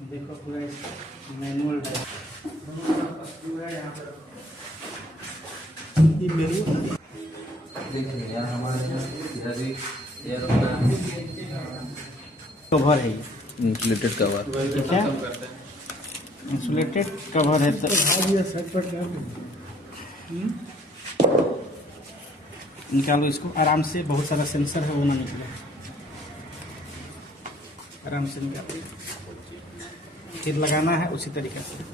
देखो पूरा मैनुअल है यहाँ पर। यार हमारे इधर भी यार अपना कवर है ये, इंसुलेटेड कवर। ठीक है, इंसुलेटेड कवर है। निकालो इसको आराम से, बहुत सारा सेंसर है वो ना निकले, आराम से निकालो। फिर लगाना है उसी तरीके से।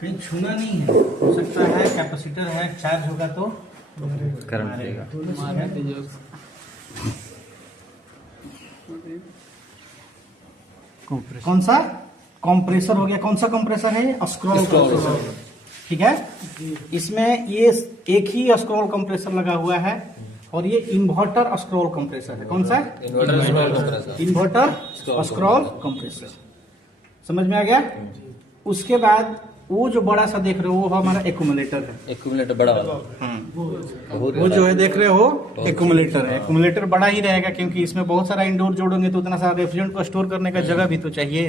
कहीं छूना नहीं है, हो सकता है कैपेसिटर है, चार्ज होगा तो करंट देगा। कौन सा कंप्रेसर हो गया? कौन सा कंप्रेसर है? स्क्रॉल कंप्रेसर, ठीक है। इसमें ये एक ही स्क्रॉल कंप्रेसर लगा हुआ है और ये इन्वर्टर स्क्रॉल कंप्रेसर है। कौन सा? Inverter scroll compressor. समझ में आ गया? उसके बाद वो जो बड़ा सा देख रहे हो वो हमारा एक्यूमुलेटर है। एक्यूमुलेटर बड़ा वाला। वो जो है देख रहे हो एक्यूमुलेटर है। एक्यूमुलेटर बड़ा ही रहेगा क्योंकि इसमें बहुत सारा इंडोर जोड़ोंगे तो उतना सारा रेफ्रिजरेंट को स्टोर करने का जगह भी तो चाहिए।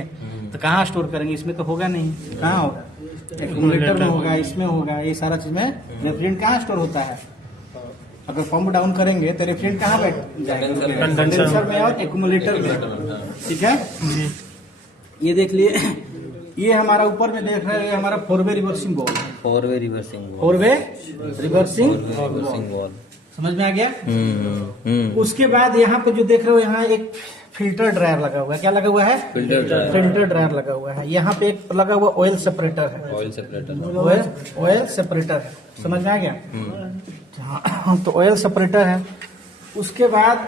तो कहाँ स्टोर करेंगे? इसमें तो होगा नहीं। कहाँ होगा? एक्यूमुलेटर में होगा, इसमें होगा। ये सारा चीज में रेफ्रिजरेंट कहाँ स्टोर होता है? अगर पंप डाउन करेंगे तो रेफ्रिजरेंट कहाँ बैठ जाएगा? कंडेंसर में और एक्यूमुलेटर में, ठीक है। ये देख लिए, ये हमारा ऊपर में देख रहे हैं हमारा 4-वे रिवर्सिंग बॉल। 4-वे रिवर्सिंग बॉल। समझ में आ गया? उसके बाद यहाँ पे जो देख रहे हो, यहाँ एक फिल्टर ड्रायर लगा हुआ है। क्या लगा हुआ है? फिल्टर ड्रायर लगा हुआ है। यहाँ पे एक लगा हुआ ऑयल सेपरेटर है। ऑयल सेपरेटर है। समझ में आ गया? तो ऑयल सेपरेटर है। उसके बाद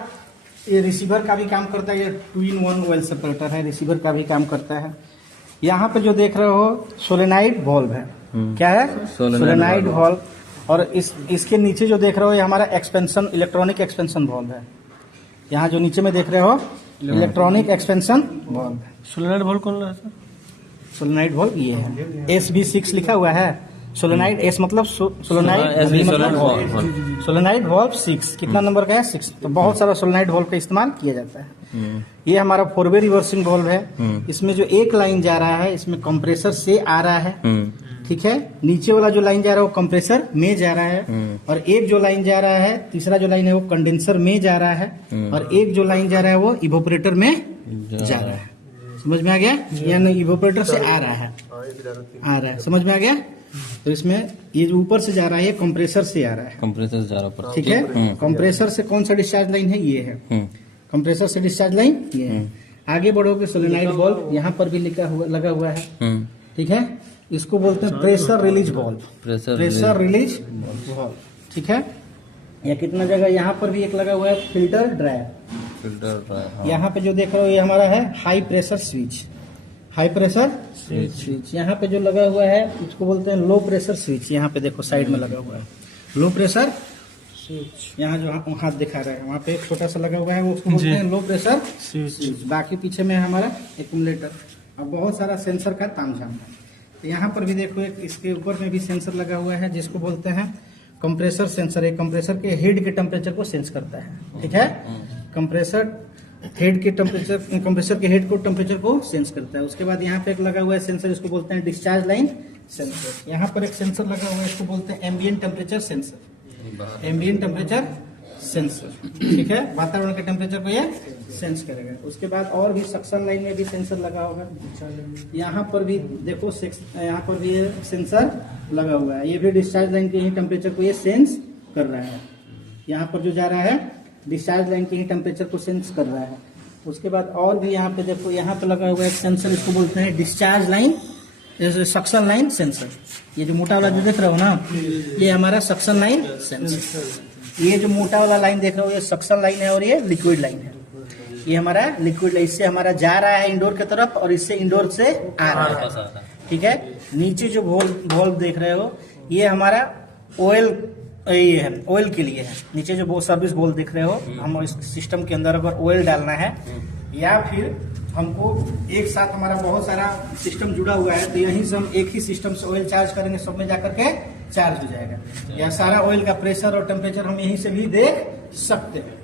ये रिसीवर का भी काम करता है। ये 2-in-1 ऑयल सेपरेटर है, रिसीवर का भी काम करता है। यहाँ पे जो देख रहे हो सोलेनाइड वॉल्व है। क्या है? Solenoid valve. और इसके नीचे जो देख रहे हो ये हमारा एक्सपेंशन, इलेक्ट्रॉनिक एक्सपेंशन वॉल्व है। यहाँ जो नीचे में देख रहे हो electronic expansion valve. Solenoid valve कौन रहा है? सोलेनाइड वॉल्व ये है, SB6 लिखा हुआ है। सोलेनाइड S मतलब सोलेनाइड वॉल्व 6। कितना नंबर का है? 6। तो बहुत सारा सोलेनाइड वॉल्व का इस्तेमाल किया जाता है। ये हमारा 4-वे रिवर्सिंग वॉल्व है। इसमें जो एक लाइन जा रहा है इसमें कंप्रेसर से आ रहा है, ठीक है। नीचे वाला जो लाइन जा रहा है वो कंप्रेसर में जा रहा है और एक जो लाइन जा रहा है, तीसरा जो लाइन है वो कंडेंसर में जा रहा है और एक जो लाइन जा रहा है वो इवोपरेटर में जा रहा है। समझ में आ गया? यानी इवोपरेटर से आ रहा है। समझ में आ गया? तो इसमें ये जो ऊपर से जा रहा है ये कंप्रेसर से आ रहा है। कंप्रेसर से जा रहा है, ठीक है। कंप्रेसर से कौन सा डिस्चार्ज लाइन है? ये है। कंप्रेसर से डिस्चार्ज लाइन ये है। आगे बढ़ोगे सोलेनाइड वॉल्व यहाँ पर भी लगा हुआ है, ठीक है। इसको बोलते हैं pressure release valve. Pressure release valve, ठीक है। या कितना जगह यहाँ पर भी एक लगा हुआ है फिल्टर ड्रायर। यहाँ पे जो देख रहे हो ये हमारा है high pressure switch. High pressure switch. यहाँ पे जो लगा हुआ है उसको बोलते हैं लो प्रेशर स्विच। यहाँ पे देखो साइड में लगा हुआ है लो प्रेशर स्विच। यहाँ जो हाथ दिखा रहे हैं वहाँ पे एक छोटा सा लगा हुआ है वो उसको बोलते हैं लो प्रेशर स्विच। बाकी पीछे में है हमारा एक्यूमुलेटर। अब बहुत सारा सेंसर का तामझाम है। तो यहाँ पर भी देखो एक इसके ऊपर में भी सेंसर लगा हुआ है जिसको बोलते हैं कंप्रेसर सेंसर। एक कंप्रेसर के हेड के टेम्परेचर को सेंस करता है, ठीक है। कंप्रेसर हेड के टेम्परेचर, कंप्रेसर के हेड को टेम्परेचर को सेंस करता है। उसके बाद यहाँ पे एक लगा हुआ है सेंसर, इसको बोलते हैं डिस्चार्ज लाइन सेंसर। यहाँ पर एक सेंसर लगा हुआ है, इसको बोलते हैं ambient temperature sensor. Ambient temperature sensor, ठीक है। वातावरण के टेम्परेचर को ये सेंस करेगा। उसके बाद और भी सक्शन लाइन में भी सेंसर लगा होगा। यहाँ पर भी देखो यहाँ पर भी सेंसर लगा हुआ है। ये भी डिस्चार्ज लाइन के ही टेम्परेचर को ये सेंस कर रहा है। यहाँ पर जो जा रहा है डिस्चार्ज लाइन के ही टेम्परेचर को सेंस कर रहा है। उसके बाद और भी यहाँ पे देखो यहाँ पे लगा हुआ है सेंसर, इसको बोलते हैं discharge line suction line sensor. ये जो मोटा वाला जो देख रहे हो ना ये हमारा सक्शन लाइन सेंसर। ये जो मोटा वाला लाइन देख रहे हो ये सक्शन लाइन है और ये लिक्विड लाइन है। ये हमारा लिक्विड लाइन, इससे हमारा जा रहा है इंडोर की तरफ और इससे इंडोर से आ रहा है, ठीक है। नीचे जो वॉल्व देख रहे हो ये हमारा ऑयल, ये है ऑयल के लिए है। नीचे जो सर्विस वॉल्व देख रहे हो, हम इस सिस्टम के अंदर अगर ऑयल डालना है या फिर हमको एक साथ हमारा बहुत सारा सिस्टम जुड़ा हुआ है तो यहीं से हम एक ही सिस्टम से ऑयल चार्ज करेंगे, सब में जाकर के चार्ज हो जाएगा। या सारा ऑयल का प्रेशर और टेम्परेचर हम यहीं से भी देख सकते हैं।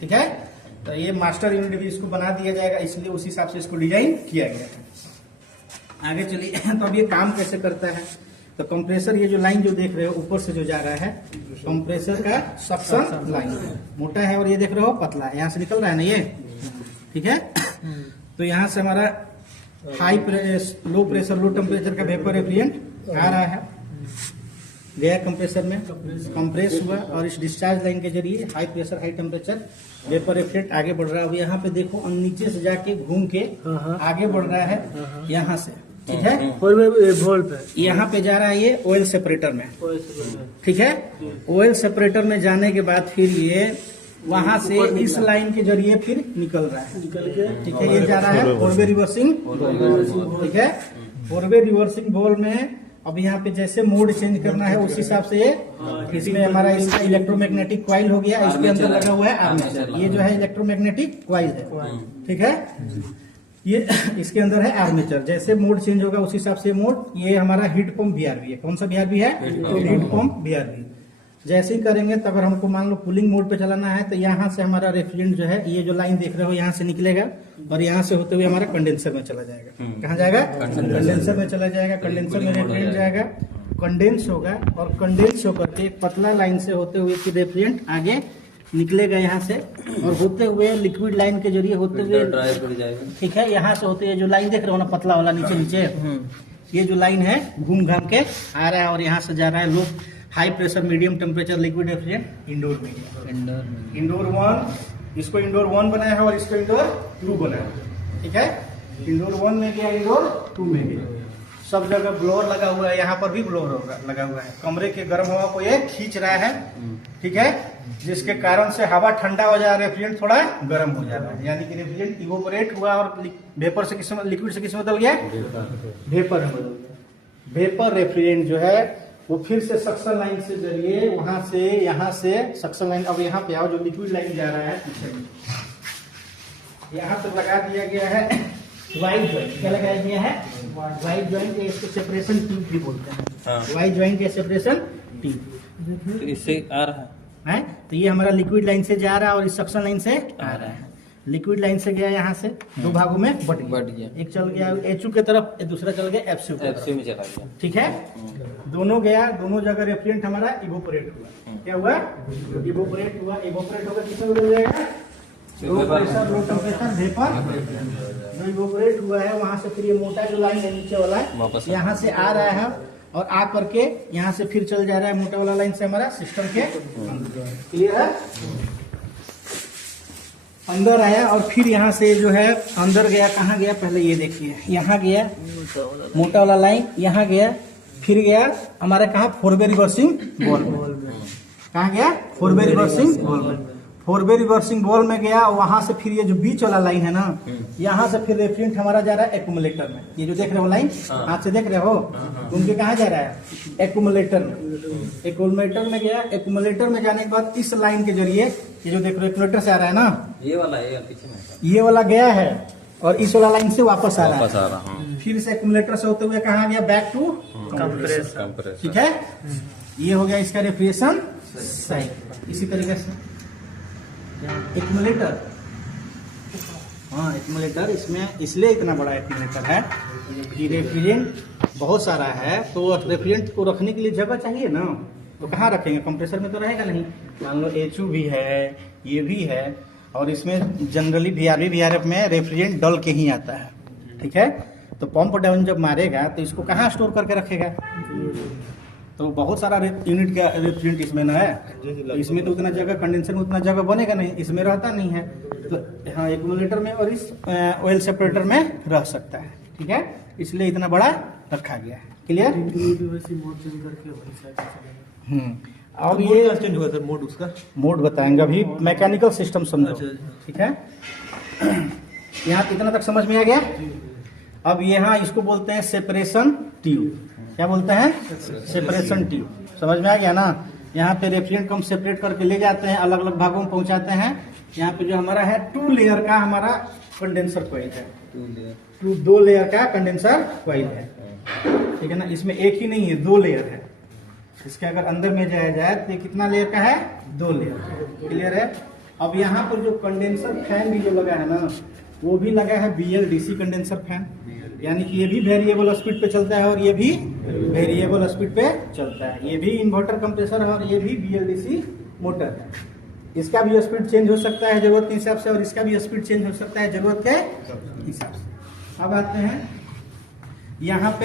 ठीक है, तो ये मास्टर यूनिट भी इसको बना दिया जाएगा, इसलिए उस हिसाब से इसको डिजाइन किया गया है। आगे चलिए, तो अब ये काम कैसे करता है। तो कंप्रेसर, ये जो लाइन जो देख रहे हो ऊपर से जो जा रहा है, कंप्रेसर का सक्शन लाइन मोटा है और ये देख रहे हो पतला है, यहाँ से निकल रहा है ना ये। ठीक है, तो यहाँ से हमारा high pressure, low pressure, low temperature का वेपर रेफ्रिजरेंट आ रहा है, गया कंप्रेसर में, कंप्रेस हुआ और इस डिस्चार्ज लाइन के जरिए high pressure high temperature vapour refrigerant आगे बढ़ रहा है। अब यहाँ पे देखो नीचे से जाके घूम के आगे बढ़ रहा है यहाँ से। ठीक है, वोल्ट पे यहाँ पे जा रहा है ये ऑयल सेपरेटर में। ठीक है, ऑयल सेपरेटर में जाने के बाद फिर ये वहां से इस लाइन के जरिए फिर निकल रहा है। ठीक है, ये जा रहा है फोरवे रिवर्सिंग। ठीक है, फोरवे रिवर्सिंग बॉल में अब यहाँ पे जैसे मोड चेंज करना है उस हिसाब से ये, इसमें हमारा इसका इलेक्ट्रोमैग्नेटिक कॉइल हो गया, इसके अंदर लगा हुआ है आर्मेचर। ये जो है इलेक्ट्रोमैग्नेटिक कॉइल है। ठीक है, ये इसके अंदर है आर्मेचर। जैसे मोड चेंज होगा उस हिसाब से मोड, ये हमारा हीट पंप VRV है। कौन सा VRV है? Heat pump VRV। जैसे ही करेंगे तो अगर हमको मान लो कूलिंग मोड पे चलाना है तो यहाँ से हमारा रेफ्रिजरेंट जो है, ये जो लाइन देख रहे हो यहाँ से निकलेगा और यहाँ से होते हुए हमारा कंडेंसर में चला जाएगा। कहाँ जाएगा? कंडेंसर में चला जाएगा। कंडेंसर में रेफ्रिजरेंट जाएगा, कंडेंस होगा और कंडेंस होकर के पतला लाइन से होते हुए फिर रेफ्रिजरेंट आगे निकलेगा यहाँ से और होते हुए लिक्विड लाइन के जरिए होते हुए ड्राई पड़ जाएगा। ठीक है, यहाँ से होते हुए जो लाइन देख रहे हो ना पतला वाला नीचे नीचे, ये जो लाइन है घूम घाम के आ रहा है और यहाँ से जा रहा है low high pressure medium temperature liquid refrigerant indoor medium. Indoor 1, इसको इंडोर 1 बनाया है और इसको इंडोर 2 बनाया है। ठीक है, इंडोर 1 में गया, इंडोर 2 में गया। सब जगह ब्लोअर लगा हुआ है, यहाँ पर भी ब्लोअर लगा हुआ है। कमरे के गर्म हवा को ये खींच रहा है। ठीक है, जिसके कारण से हवा ठंडा हो जा रहा है, रेफ्रिजरेंट थोड़ा गर्म हो जा रहा है, यानी कि रेफ्रिजरेंट इवोपरेट हुआ और वेपर से किस में, लिक्विड से किस में बदल गया? वेपर में बदल गया। वेपर रेफ्रिजरेंट जो है वो फिर से सक्शन लाइन से जरिए वहां से यहाँ से सक्शन लाइन, अब यहाँ पे आओ जो लिक्विड लाइन जा रहा है पीछे, यहाँ पे लगा दिया गया है वाइड ज्वाइंट। क्या लगाया गया है? Wide joint. इसको सेपरेशन ट्यूब भी बोलते हैं। वाइड ज्वाइंट या सेपरेशन ट्यूब। तो इससे आ रहा है, तो ये हमारा लिक्विड लाइन से जा रहा है और इस सक्शन लाइन से आ रहा है। लिक्विड लाइन से गया यहाँ से दो भागों में बट गया। एक चल गया HU की तरफ, दूसरा चल गया FCU की तरफ। में चला गया। ठीक है, दोनों गया, दोनों जगह रेफ्रिजरेंट हमारा इवोपरेट हुआ। क्या हुआ? इवोपरेट हुआ। इवोपरेट होकर किसमें बदल जाएगा? Low pressure low temperature vapour. जो इवोपरेट हुआ है वहां से फिर ये मोटा जो लाइन है नीचे वाला यहाँ से आ रहा है और आ करके यहाँ से फिर चल जा रहा है मोटा वाला लाइन से हमारा सिस्टम के क्लियर है। अंदर आया और फिर यहाँ से जो है अंदर गया, कहाँ गया पहले ये देखिए, यहाँ गया मोटा वाला लाइन, यहाँ गया, फिर गया हमारे कहाँ फोरवे रिवर्सिंग बॉल में। कहाँ गया? फोरवे रिवर्सिंग बॉल में। फोरवे रिवर्सिंग बॉल में गया, वहां से फिर ये जो बीच वाला लाइन है ना, यहाँ से फिर रेफ्रिजरेंट हमारा जा रहा है एक्यूमुलेटर में। ये जो देख रहे हो लाइन, हाथ से देख रहे हो, उनके कहाँ जा रहा है? एक्यूमुलेटर में। एक्यूमुलेटर में गया, एक्यूमुलेटर में जाने के बाद इस लाइन के जरिए ये जो देख रहे हो एक्यूमुलेटर से आ रहा है ना, ये वाला पीछे में, ये वाला गया है और इस वाला लाइन से वापस आ रहा है। हाँ। फिर से एक्यूमुलेटर से होते हुए कहाँ गया? Back to compressor. ठीक है, ये हो गया इसका रेफ्रिजरेशन साइकिल। इसी तरीके से एक्यूमुलेटर, हाँ एक्यूमुलेटर, इसमें इसलिए इतना बड़ा एक्यूमुलेटर है कि रेफ्रिजरेंट बहुत सारा है, तो रेफ्रिजरेंट को रखने के लिए जगह चाहिए ना, तो कहाँ रखेंगे? कंप्रेसर में तो रहेगा नहीं। मान लो HU भी है, ये भी है, और इसमें जनरली VRF में रेफ्रिजरेंट डल के ही आता है। ठीक है, तो पंप डाउन जब मारेगा तो इसको कहाँ स्टोर करके रखेगा? तो बहुत सारा यूनिट का रेफ्रिजरेंट इसमें ना है, तो इसमें तो उतना जगह, कंडेंसर में उतना जगह बनेगा नहीं, इसमें रहता नहीं है। तो हाँ, एक्यूमुलेटर में और इस ऑयल सेपरेटर में रह सकता है। ठीक है, इसलिए इतना बड़ा रखा गया है। क्लियर? अब ये चेंज हुआ था मोड, उसका मोड बताएंगे अभी, मैकेनिकल सिस्टम समझो। ठीक है, यहाँ कितना तक समझ में आ गया? अब यहाँ इसको बोलते हैं सेपरेशन ट्यूब। क्या बोलते हैं? Separation tube. समझ में आ गया ना? यहाँ पे रेफ्रिजरेंट को हम सेपरेट करके ले जाते हैं, अलग अलग भागों में पहुंचाते हैं। यहाँ पे जो हमारा है 2 लेयर का हमारा कंडेंसर कॉइल है, 2 लेयर का कंडेंसर कॉइल है। ठीक है ना, इसमें एक ही नहीं है, 2 लेयर है। इसके अगर अंदर में जाया जाए तो ये कितना लेयर का है, 2 लेयर। क्लियर है। अब यहाँ पर जो कंडेंसर फैन भी जो लगा है ना, वो भी लगा है BLDC कंडेंसर फैन, यानी कि ये भी वेरिएबल स्पीड पे चलता है और ये भी वेरिएबल स्पीड पे चलता है। ये भी इन्वर्टर कंप्रेसर है और ये भी BLDC मोटर है। इसका भी स्पीड चेंज हो सकता है जरूरत के हिसाब से और इसका भी स्पीड चेंज हो सकता है जरूरत के हिसाब से। अब आते हैं यहाँ पे